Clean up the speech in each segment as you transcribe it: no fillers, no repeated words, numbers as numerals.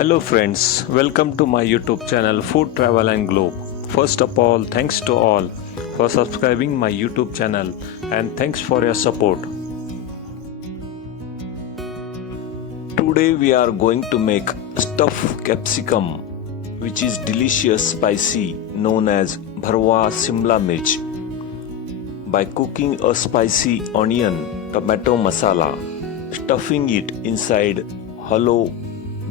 Hello friends, welcome to my YouTube channel Food Travel and Globe. First of all, thanks to all for subscribing my YouTube channel and thanks for your support. Today we are going to make stuffed capsicum, which is delicious spicy known as Bharwa Shimla Mirch, by cooking a spicy onion tomato masala, stuffing it inside hollow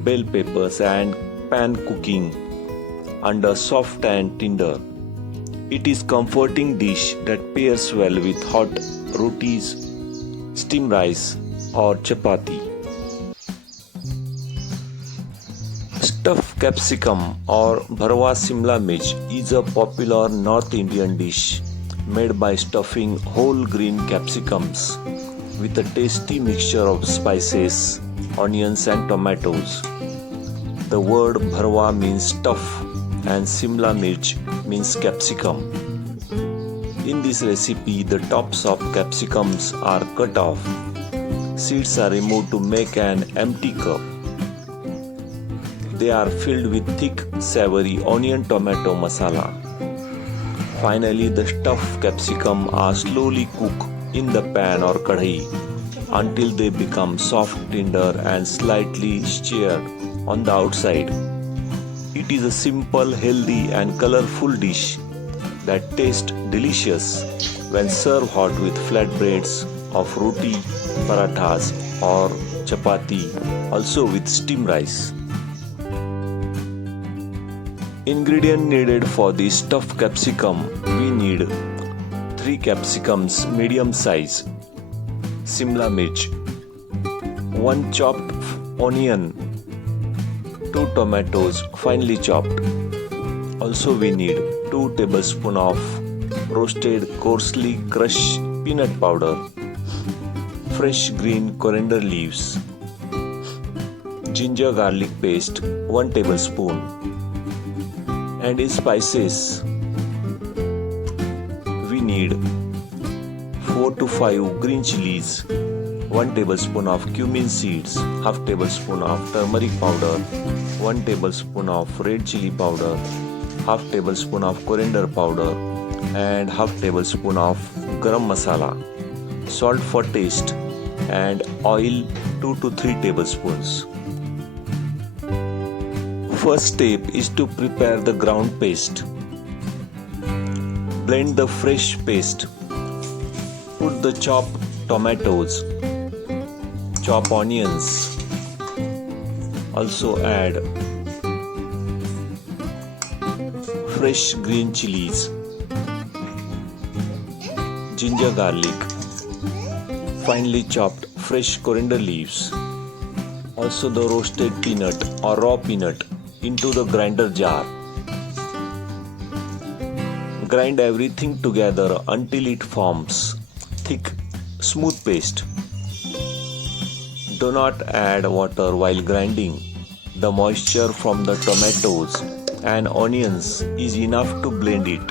bell peppers and pan cooking under soft and tender. It is comforting dish that pairs well with hot rotis, steamed rice or chapati. Stuffed capsicum or Bharwa Shimla Mirch is a popular North Indian dish made by stuffing whole green capsicums with a tasty mixture of spices, onions and tomatoes. The word Bharwa means stuff and Shimla Mirch means capsicum. In this recipe, the tops of capsicums are cut off. Seeds are removed to make an empty cup. They are filled with thick, savory onion tomato masala. Finally, the stuffed capsicum are slowly cooked in the pan or kadhi until they become soft, tender and slightly seared on the outside. It is a simple, healthy and colorful dish that tastes delicious when served hot with flatbreads of roti, parathas or chapati, also with steamed rice. Ingredient needed for the stuffed capsicum: we need 3 capsicums medium size, Simla Mirch, 1 chopped onion, 2 tomatoes finely chopped. Also we need 2 tablespoons of roasted coarsely crushed peanut powder, fresh green coriander leaves, ginger garlic paste 1 tablespoon, and in spices we need 4 to 5 green chilies, 1 tablespoon of cumin seeds, half tablespoon of turmeric powder, 1 tablespoon of red chili powder, half tablespoon of coriander powder and half tablespoon of garam masala, salt for taste and oil 2 to 3 tablespoons. First step is to prepare the ground paste. Blend the fresh paste. Put the chopped tomatoes, chop onions, also add fresh green chilies, ginger garlic, finely chopped fresh coriander leaves, also the roasted peanut or raw peanut into the grinder jar. Grind everything together until it forms thick, smooth paste. Do not add water while grinding. The moisture from the tomatoes and onions is enough to blend it.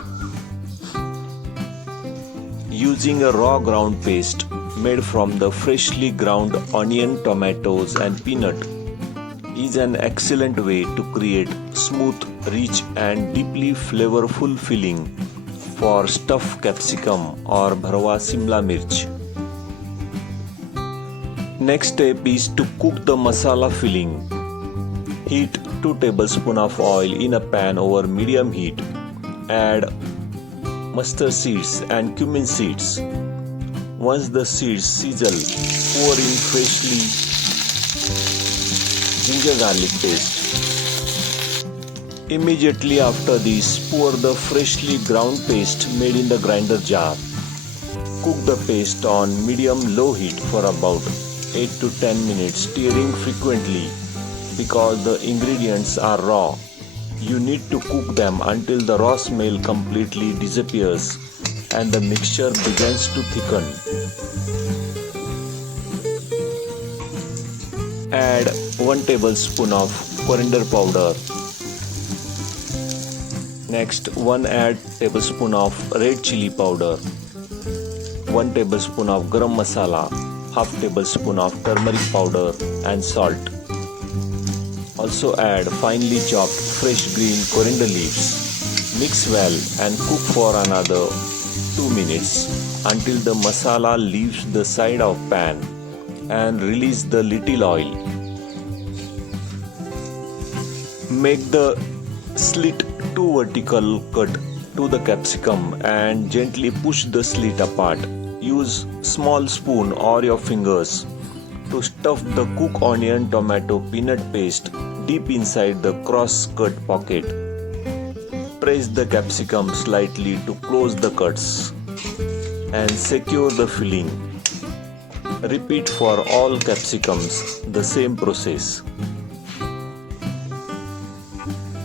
Using a raw ground paste made from the freshly ground onion, tomatoes and peanut is an excellent way to create smooth, rich and deeply flavorful filling for stuffed capsicum or Bharwa Shimla Mirch. Next step is to cook the masala filling. Heat 2 tablespoons of oil in a pan over medium heat. Add mustard seeds and cumin seeds. Once the seeds sizzle, pour in freshly ginger garlic paste. Immediately after this, pour the freshly ground paste made in the grinder jar. Cook the paste on medium-low heat for about 8 to 10 minutes, stirring frequently because the ingredients are raw. You need to cook them until the raw smell completely disappears and the mixture begins to thicken. Add 1 tablespoon of coriander powder. Next, 1 tablespoon of red chili powder, 1 tablespoon of garam masala, half tablespoon of turmeric powder and salt. Also add finely chopped fresh green coriander leaves. Mix well and cook for another 2 minutes until the masala leaves the side of pan and release the little oil. Make the slit 2 vertical cut to the capsicum and gently push the slit apart. Use small spoon or your fingers to stuff the cooked onion tomato peanut paste deep inside the cross-cut pocket. Press the capsicum slightly to close the cuts and secure the filling. Repeat for all capsicums the same process.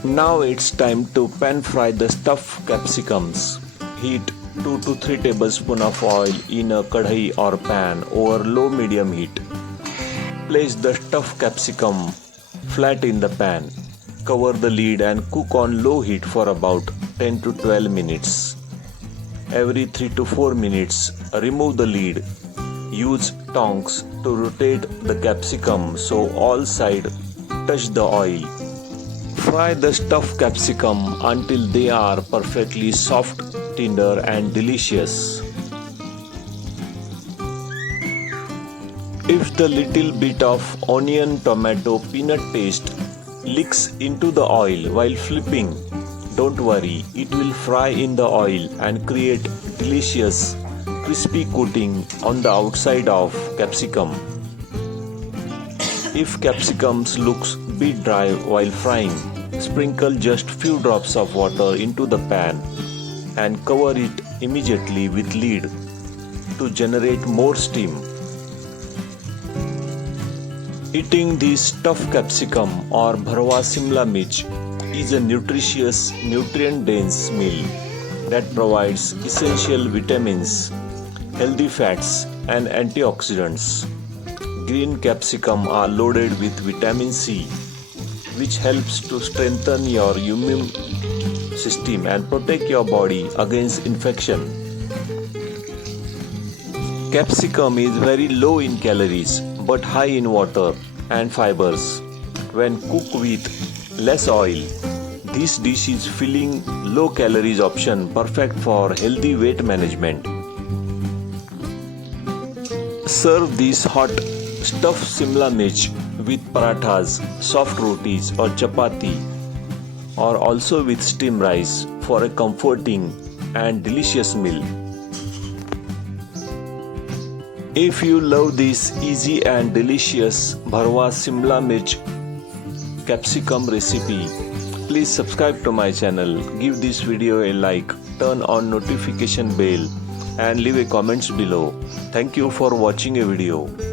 Now it's time to pan fry the stuffed capsicums. Heat 2 to 3 tablespoons of oil in a kadhai or pan over low-medium heat. Place the stuffed capsicum flat in the pan. Cover the lid and cook on low heat for about 10 to 12 minutes. Every 3 to 4 minutes, remove the lid. Use tongs to rotate the capsicum so all sides touch the oil. Fry the stuffed capsicum until they are perfectly soft, tender and delicious. If the little bit of onion tomato peanut paste leaks into the oil while flipping, don't worry, it will fry in the oil and create delicious crispy coating on the outside of capsicum. If capsicums looks bit dry while frying, sprinkle just few drops of water into the pan and cover it immediately with lid to generate more steam. Eating this stuffed capsicum or Bharwa Shimla Mirch is a nutritious, nutrient-dense meal that provides essential vitamins, healthy fats and antioxidants. Green capsicum are loaded with vitamin C, which helps to strengthen your immune system and protect your body against infection. Capsicum is very low in calories but high in water and fibers. When cooked with less oil, this dish is filling low calories option perfect for healthy weight management. Serve this hot stuffed Simla Mirch with parathas, soft rotis or chapati, or also with steamed rice for a comforting and delicious meal. If you love this easy and delicious Bharwa Shimla Mirch capsicum recipe, please subscribe to my channel, give this video a like, turn on notification bell and leave a comments below. Thank you for watching a video.